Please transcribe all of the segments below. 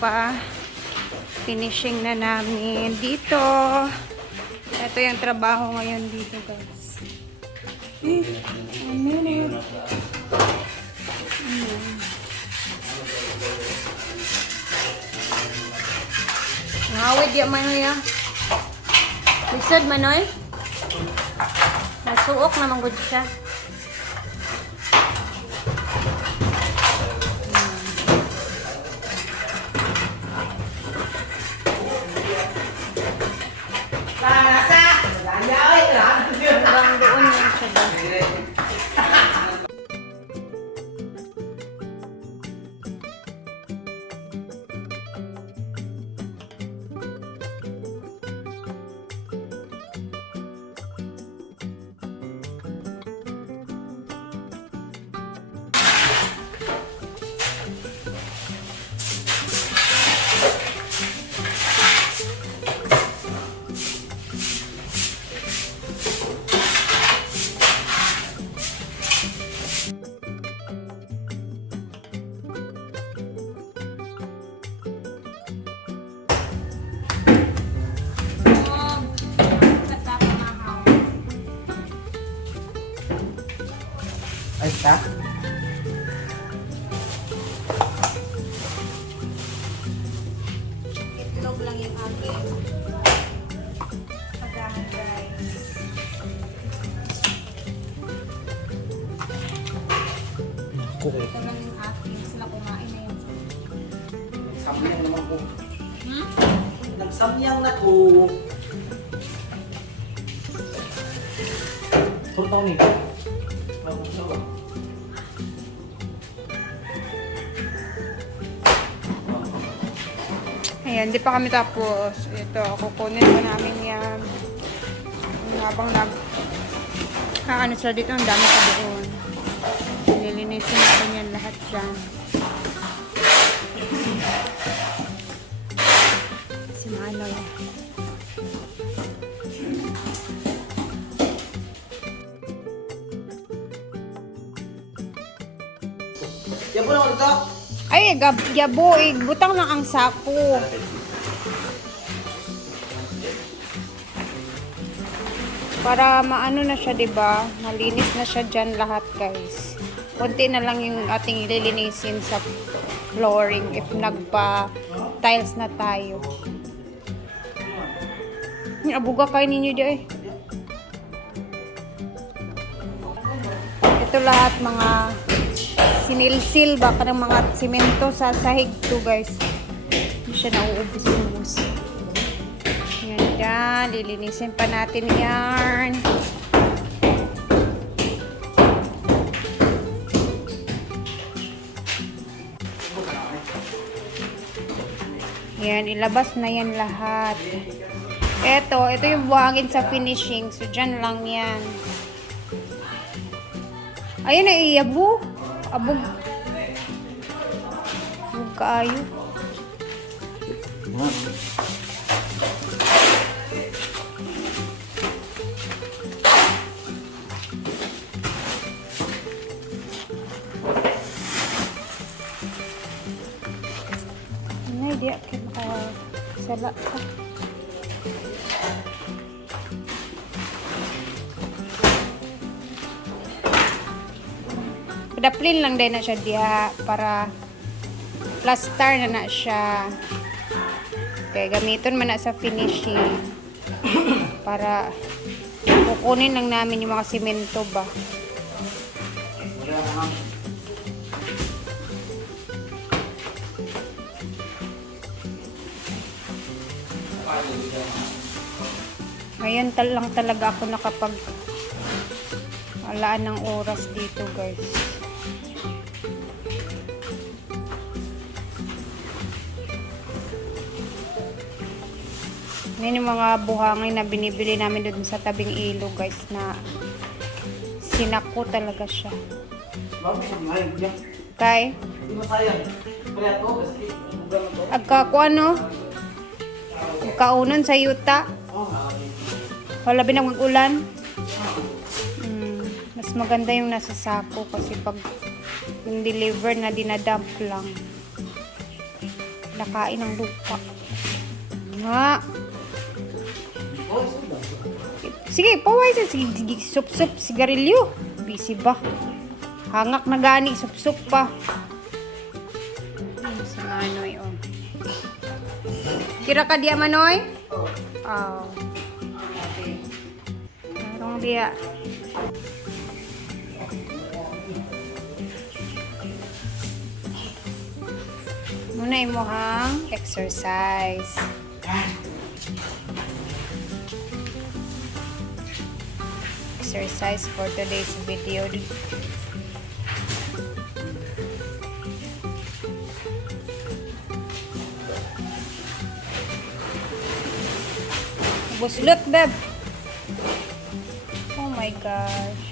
pa finishing na namin dito. Ito yung trabaho ngayon dito, guys. Ano na? Ngawid ya Manoy ya. Lisod Manoy. Nasuok naman gud siya. Hanggang doon yan siya daw. Ahí está. Itlog lang yung aking pagahan, guys. Okay. Ito lang yung aking. Sila kumain na yan. Nagsamyang naman ko. Hmm? Nagsamyang na ko. Turtaw ni. Ayan, di pa kami tapos. Ito, kukunin pa namin yan. Habang ano sila dito, ang dami pa doon. Nililinisin natin yan lahat dyan. Si Manoy. Yan po naman ito. Ay, gabo, butang lang ang sako. Para maano na siya, 'di ba? Malinis na siya diyan lahat, guys. Konti na lang yung ating ililinisin sa flooring if nagpa-tiles na tayo. Abuga kayo ninyo di eh. Ito lahat mga sinilsil ba ka ng mga simento sa sahig to, guys. Hindi siya nauubos-ubos. Yan, lilinisin pa natin yan. Yan, ilabas na yan lahat. Ito yung buhangin sa finishing. So, dyan lang yan. Ayun na, iyabo. Abog. Abog kaayo. Ano, di ako makasala ka. Daplin lang din na siya diha para plaster na siya. Okay, gamiton man na sa finishing para kukunin lang namin yung mga simento ba. Ngayon lang talaga ako nakapag alaan ng oras dito, guys. Yan yung mga buhangin na binibili namin doon sa tabing ilog, guys, na sinako talaga siya. Kay? Agka ko ano? Kaunon sa yuta. Wala binang mag-ulan. Mas maganda yung nasa sako kasi pag yung deliver na dinadump lang. Nakain ng lupa. Nga. Oh, sudah. Sige, paway sa sige, sup-sup, sigarilyo. Busy ba? Hangak na gani, sup-sup pa. Si Manoy, oh. Kira ka diya, Manoy? Oh. Marong diya. Muna mo hang exercise. Exercise for today's video. Buslot, Beb. Oh my gosh.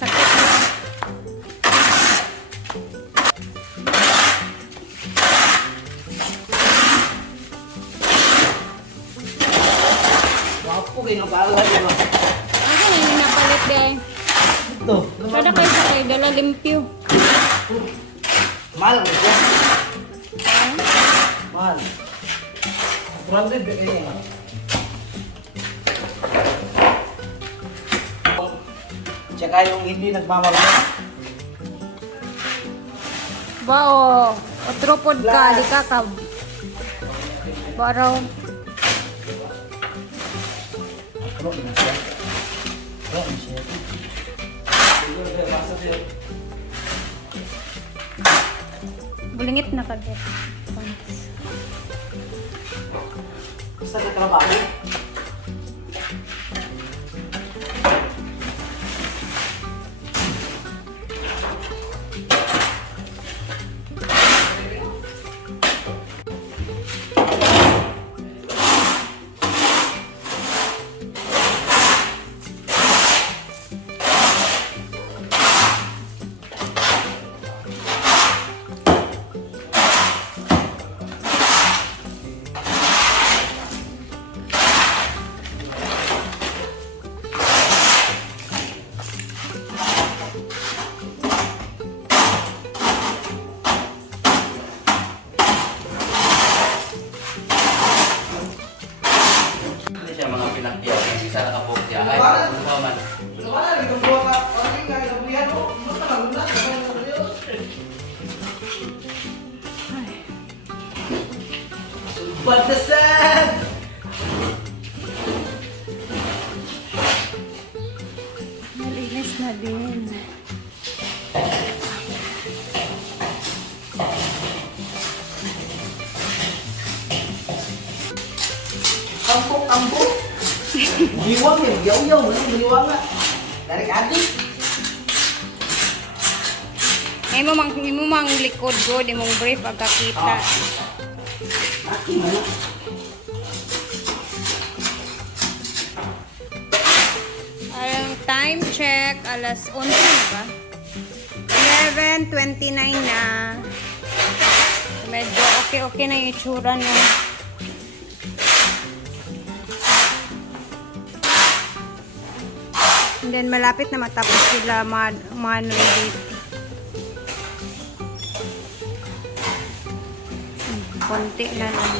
Sakit. Wapo kayo ng pala, di ba? Ano yung napalit day? Ito. Kada kayo sa kayo, dala limpyo. Mahal mo siya. Ah, Mahal. 400 ba kaya? Tsaka yung hindi nagmamagod. ba o, otropod ka, di ka ka. Baraw. Ano ba siya? Ano siya? Bulingit na kagit. Basta ka trabaho. Hindi siya mga pinakyaw. Hindi siya nakapokya. Ay, kung man. Kemana nih kedua kak? Orang ini nggak lihat kok. Mana nggak benar? Pantesan. Malinis na din. Kampung. Giwang ya, jauh-jauh belum giwang nggak? Dari adik. Ay mo mang likod go, di mong brief pagkakita. Aki mana? Ang time check, alas 11 na ba? 11:29 na. Medyo okay na yung itsura na. And then malapit na matapos sila man-ready. Konti na lang.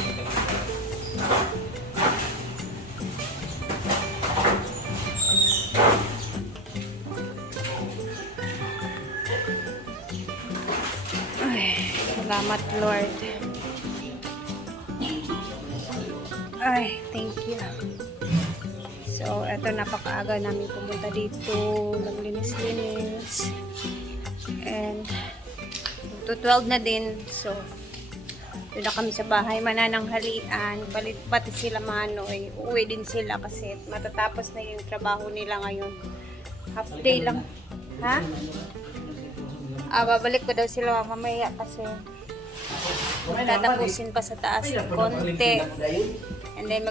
Ay, salamat Lord. Ay, thank you. So, eto napakaaga namin pumunta dito. Naglinis-linis. And, to 12 na din. So, doon na kami sa bahay manananghalian. Palit pati sila Manoy. Uuwi din sila kasi matatapos na yung trabaho nila ngayon. Half day lang. Ha? Babalik ko daw sila mamaya kasi tatapusin pa sa taas ng konti. And then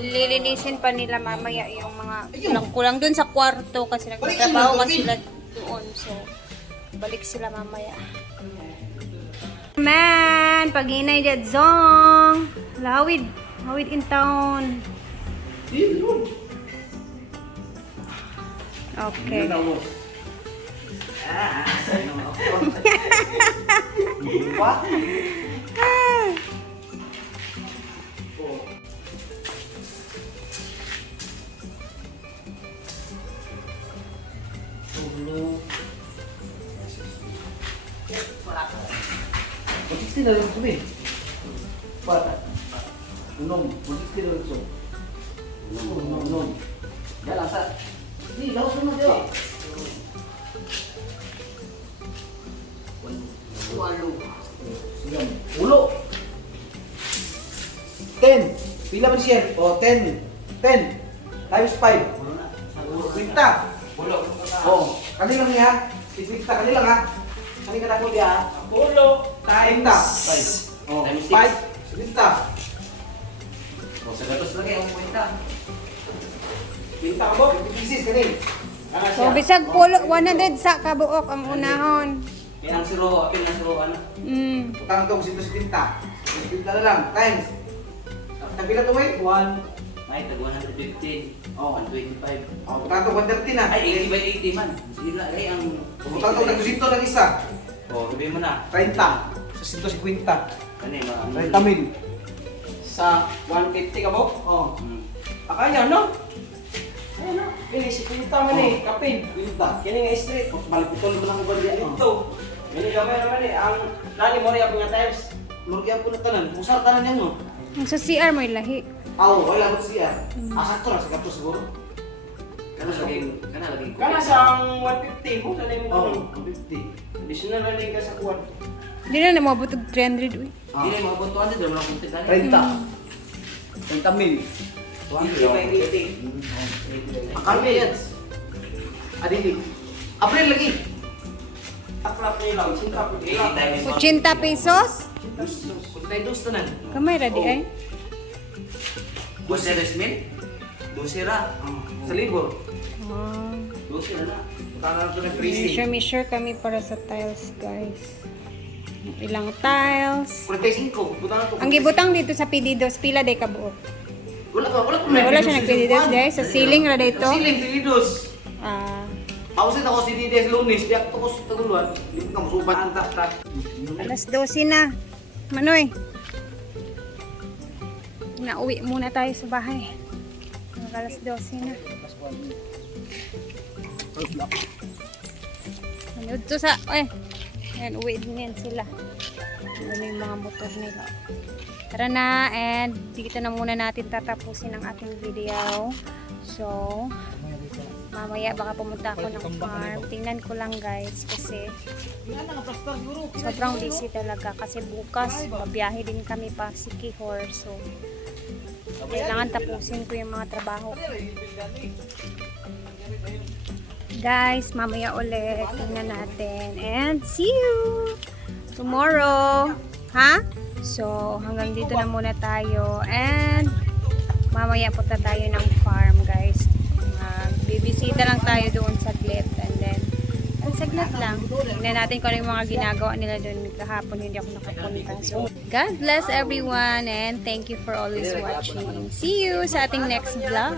lilinisin pa nila mamaya yung mga kulang-kulang dun sa kwarto kasi nagtatrabaho kasi sila doon. So, balik sila mamaya. Man, pag-inay dyan, zong. Lawid. Lawid in town. Okay. Mag-16 na lang kami. Para. Unom. Mag-16 na lang so. Unom. Yan lang sa. Hindi, laos naman dyan. Ulo. 10. Pila man siya? O, 10. 10. Times 5. 50. Ulo. O, kanilang niya. 50. Kanilang ha. Kanilang ako niya. Ulo. Times 5. O, Times 5. 50. O, sa gatos lagi ang kwenta. 50 ka mo? 50 pieces kanin. So, bisag pulo, 100 sa kabuok ang unahon. Kaya ang siro, apil na siro, ano? Utang ito kung 150. 150 na lang. Times. Nabila ito may? 1. May tag 115. Oh. 125. O, utang ito 130 na. Ay, 80 by 80 man. Sila, ay, ang... Utang ito nagkusito ng isa. O, sabihin mo na. 30. Sa 150. Ano eh, mga... 30 mil. Sa 150 ka mo? O. Akaya, no? Ayun, no? Pili, si Pinta man eh, kapin. Pinta. Kini nga street. Maliputol mo lang ko ba diyan? Ito. Kini gamay naman eh, ang nani mo rin ako nga times. Murgi ako na tanan. Usar tanan yan mo. Ang sa CR mo lahi. Aw, wala mo siya. Asa to na sa kato siguro. Kana lagi. Kana sa ang 150 mo, sanay mo Oh, ganun. 50. Additional na rin ka sa kuwan. Hindi na namabot og 300 uy. Hindi na yung mga buntuan din, dalawa lang kunti ka 30. 30 mil. 150 by 80. Akal mo yan. Adili. April lagi. Taklap niyo lang, sinta po 80 times 80 pesos? Kuntay dos tanan. Kamay ra di ay. Bose resmin? 12 ra. Sa libo. 12 na na. Utang na ito ng greasy. Measure kami para sa tiles, guys. Ilang tiles. 45. Butang na to. Ang gibutang dito sa Pididos, pila day kabuok? Wala Wala siya nagpididos guys. Sa ceiling ra dito. Siling pilidos. Ah, Pausin ako si Dides Lunes. Di ako sa taguluan. Di ko ka musuban ang tak. alas 12 na. Manoy. Nauwi muna tayo sa bahay. Alas 12 na. Manood to sa... Ayan, uwi din yan sila. Ano yung mga motor nila. Tara na, and dito na muna natin tatapusin ang ating video. So, mamaya baka pumunta ako ng farm. Tingnan ko lang guys kasi sobrang busy talaga kasi bukas babiyahe din kami pa Sikihor. So, kailangan tapusin ko yung mga trabaho. Guys, mamaya ulit. Tingnan natin. And see you tomorrow. Ha? So, hanggang dito na muna tayo. And, mamaya punta tayo ng farm, guys. Bibisita lang tayo doon saglit. And then, saglit lang. Tingnan natin kung ano yung mga ginagawa nila doon. Kahapon hindi ako nakapunta. So, God bless everyone. And thank you for always watching. See you sa ating next vlog.